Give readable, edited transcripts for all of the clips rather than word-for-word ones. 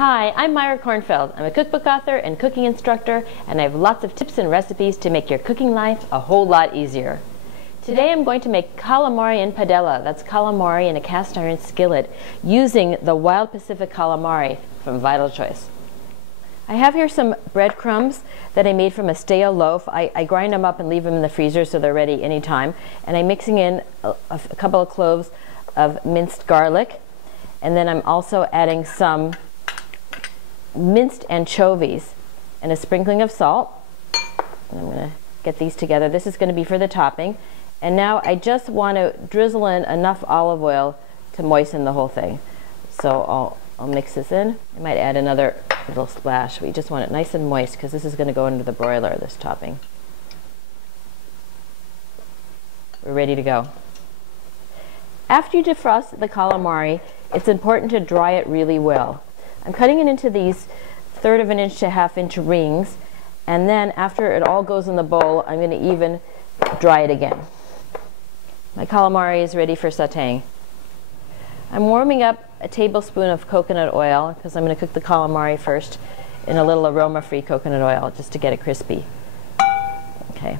Hi, I'm Myra Kornfeld. I'm a cookbook author and cooking instructor, and I have lots of tips and recipes to make your cooking life a whole lot easier. Today I'm going to make calamari in padella. That's calamari in a cast iron skillet using the wild Pacific calamari from Vital Choice. I have here some breadcrumbs that I made from a stale loaf. I grind them up and leave them in the freezer so they're ready anytime. And I'm mixing in a couple of cloves of minced garlic. And then I'm also adding some minced anchovies and a sprinkling of salt. And I'm going to get these together. This is going to be for the topping. And now I just want to drizzle in enough olive oil to moisten the whole thing. So I'll mix this in. I might add another little splash. We just want it nice and moist because this is going to go into the broiler, this topping. We're ready to go. After you defrost the calamari, it's important to dry it really well. I'm cutting it into these 1/3 of an inch to 1/2 inch rings, and then after it all goes in the bowl, I'm going to even dry it again. My calamari is ready for sautéing. I'm warming up a tablespoon of coconut oil because I'm going to cook the calamari first in a little aroma-free coconut oil just to get it crispy. Okay.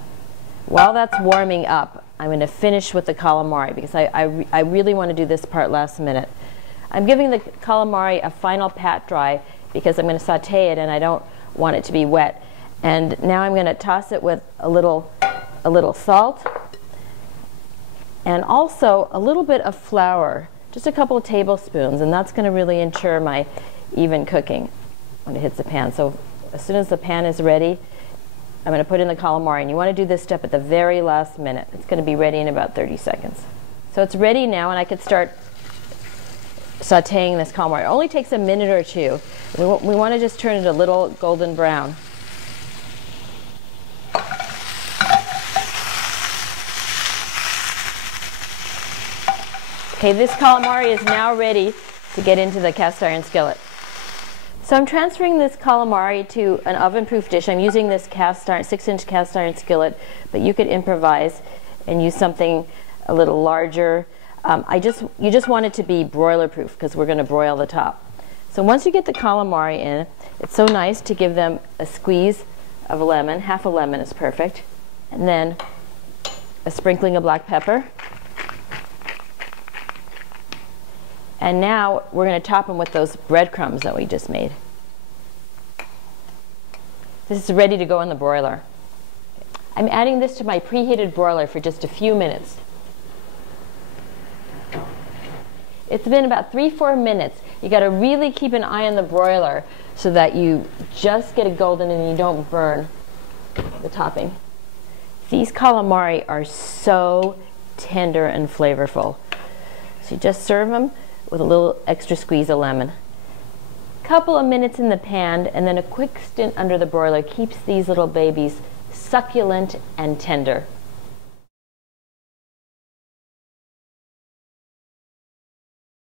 While that's warming up, I'm going to finish with the calamari because I really want to do this part last minute. I'm giving the calamari a final pat dry because I'm going to sauté it and I don't want it to be wet. And now I'm going to toss it with a little salt and also a little bit of flour, just a couple of tablespoons, and that's going to really ensure my even cooking when it hits the pan. So as soon as the pan is ready, I'm going to put in the calamari, and you want to do this step at the very last minute. It's going to be ready in about 30 seconds. So it's ready now, and I could start sautéing this calamari. It only takes a minute or two. We want to just turn it a little golden brown. Okay, this calamari is now ready to get into the cast iron skillet. So I'm transferring this calamari to an oven-proof dish. I'm using this 6-inch cast iron skillet, but you could improvise and use something a little larger. You just want it to be broiler-proof because we're going to broil the top. So once you get the calamari in, it's so nice to give them a squeeze of a lemon. Half a lemon is perfect. And then a sprinkling of black pepper. And now we're going to top them with those breadcrumbs that we just made. This is ready to go in the broiler. I'm adding this to my preheated broiler for just a few minutes. It's been about 3-4 minutes. You got to really keep an eye on the broiler so that you just get it golden and you don't burn the topping. These calamari are so tender and flavorful. So you just serve them with a little extra squeeze of lemon. Couple of minutes in the pan and then a quick stint under the broiler keeps these little babies succulent and tender.